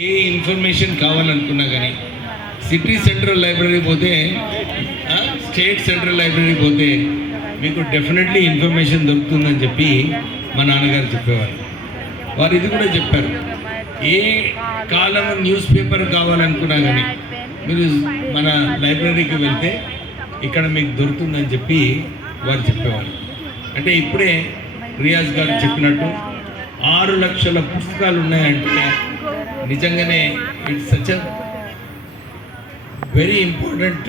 ఏ information కావాలనుకున్నా కానీ city central library పోతే స్టేట్ సెంట్రల్ లైబ్రరీ పోతే మీకు డెఫినెట్లీ ఇన్ఫర్మేషన్ దొరుకుతుందని చెప్పి మా నాన్నగారు చెప్పేవారు. వారు ఇది కూడా చెప్పారు, ఏ కాలం న్యూస్ పేపర్ కావాలనుకున్నా కానీ మీరు మన లైబ్రరీకి వెళ్తే ఇక్కడ మీకు దొరుకుతుందని చెప్పి వారు చెప్పేవారు. అంటే ఇప్పుడే రియాజ్ గారు చెప్పినట్టు 6 లక్షల పుస్తకాలు ఉన్నాయంటే నిజంగానే it's such a very important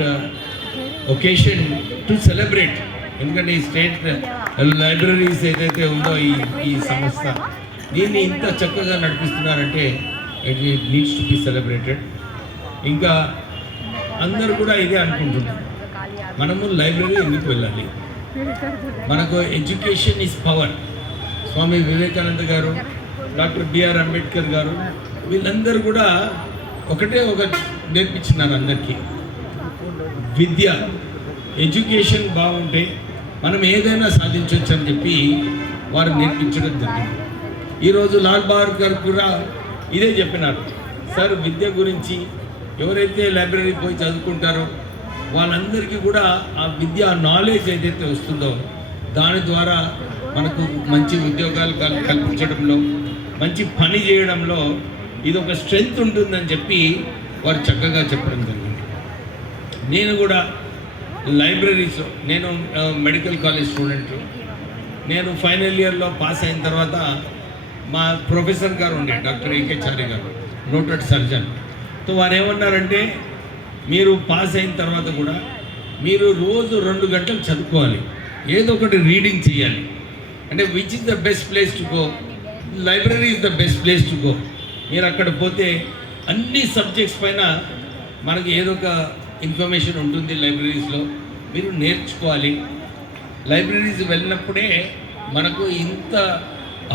occasion to celebrate. ఎందుకంటే ఈ స్టేట్ లైబ్రరీస్ ఏదైతే ఉందో ఈ సంస్థ దీన్ని ఇంత చక్కగా నడిపిస్తున్నారంటే it needs to be celebrated. ఇంకా అందరూ కూడా ఇదే అనుకుంటున్నారు, మనము లైబ్రరీ ఎందుకు వెళ్ళాలి, మనకు education is power. Swami Vivekananda గారు, డాక్టర్ బిఆర్ అంబేద్కర్ గారు వీళ్ళందరూ కూడా ఒకటే నేర్పించినారు అందరికీ, విద్య ఎడ్యుకేషన్ బాగుంటే మనం ఏదైనా సాధించవచ్చు అని చెప్పి వారు నేర్పించడం జరిగింది. ఈరోజు లాల్ బహదూర్ గారు కూడా ఇదే చెప్పినారు, సార్ విద్య గురించి ఎవరైతే లైబ్రరీకి పోయి చదువుకుంటారో వాళ్ళందరికీ కూడా ఆ విద్య నాలెడ్జ్ ఏదైతే వస్తుందో దాని ద్వారా మనకు మంచి ఉద్యోగాలు కల్పించడంలో, మంచి పని చేయడంలో ఇది ఒక స్ట్రెంగ్త్ ఉంటుందని చెప్పి వారు చక్కగా చెప్పడం జరిగింది. నేను కూడా లైబ్రరీస్లో, నేను మెడికల్ కాలేజ్ స్టూడెంట్, నేను ఫైనల్ ఇయర్లో పాస్ అయిన తర్వాత మా ప్రొఫెసర్ గారు ఉండే డాక్టర్ ఏకే చారి గారు, నోటెడ్ సర్జన్. సో వారు ఏమన్నారంటే, మీరు పాస్ అయిన తర్వాత కూడా మీరు రోజు 2 గంటలు చదువుకోవాలి, ఏదో ఒకటి రీడింగ్ చేయాలి. అంటే which is the best place to go, library is the best place to go. మీరు అక్కడ పోతే అన్ని సబ్జెక్ట్స్ పైన మనకి ఏదో ఒక ఇన్ఫర్మేషన్ ఉంటుంది లైబ్రరీస్లో, మీరు నేర్చుకోవాలి. లైబ్రరీస్ వెళ్ళినప్పుడే మనకు ఇంత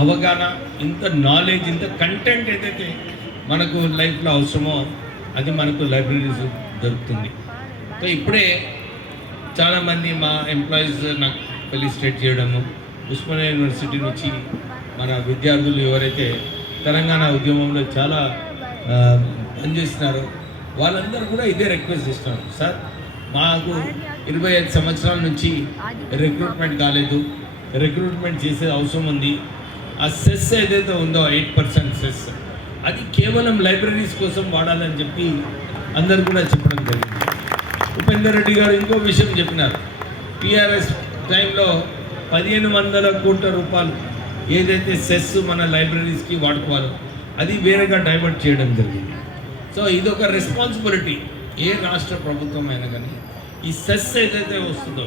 అవగాహన, ఇంత నాలెడ్జ్, ఇంత కంటెంట్ ఏదైతే మనకు లైఫ్లో అవసరమో అది మనకు లైబ్రరీస్ దొరుకుతుంది. సో ఇప్పుడే చాలామంది మా ఎంప్లాయీస్ నాకు ఫెలిసిటేట్ చేయడము, ఉస్మానియా యూనివర్సిటీ నుంచి మన విద్యార్థులు ఎవరైతే తెలంగాణ ఉద్యమంలో చాలా పనిచేస్తున్నారో వాళ్ళందరూ కూడా ఇదే రిక్వెస్ట్ చేస్తున్నారు, సార్ మాకు 25 సంవత్సరాల నుంచి రిక్రూట్మెంట్ కాలేదు, రిక్రూట్మెంట్ చేసే అవసరం ఉంది. ఆ సెస్ ఏదైతే ఉందో 8% సెస్ అది కేవలం లైబ్రరీస్ కోసం వాడాలని చెప్పి అందరు కూడా చెప్పడం జరిగింది. ఉపేందర్ రెడ్డి గారు ఇంకో విషయం చెప్పినారు, టీఆర్ఎస్ టైంలో 1500 కోట్ల రూపాయలు ఏదైతే సెస్ మన లైబ్రరీస్కి వాడుకోవాలో అది వేరేగా డైవర్ట్ చేయడం జరిగింది. సో ఇదొక రెస్పాన్సిబిలిటీ, ఏ రాష్ట్ర ప్రభుత్వం అయినా కానీ ఈ సెస్ ఏదైతే వస్తుందో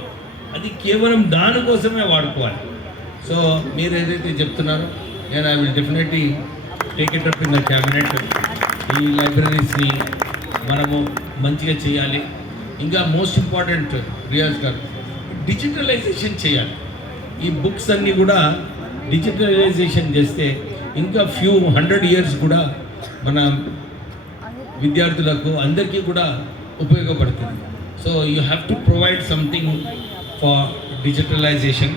అది కేవలం దానికోసమే వాడుకోవాలి. సో మీరు ఏదైతే చెప్తున్నారో నేను I will definitely take it up in the cabinet. ఈ లైబ్రరీస్ని మనము మంచిగా చేయాలి. ఇంకా మోస్ట్ ఇంపార్టెంట్ రియాజ్ గారు, డిజిటలైజేషన్ చేయాలి. ఈ బుక్స్ అన్నీ కూడా డిజిటలైజేషన్ చేస్తే ఇంకా ఫ్యూ 100 years కూడా మన విద్యార్థులకు అందరికీ కూడా ఉపయోగపడుతుంది. So you have to provide something for digitalisation.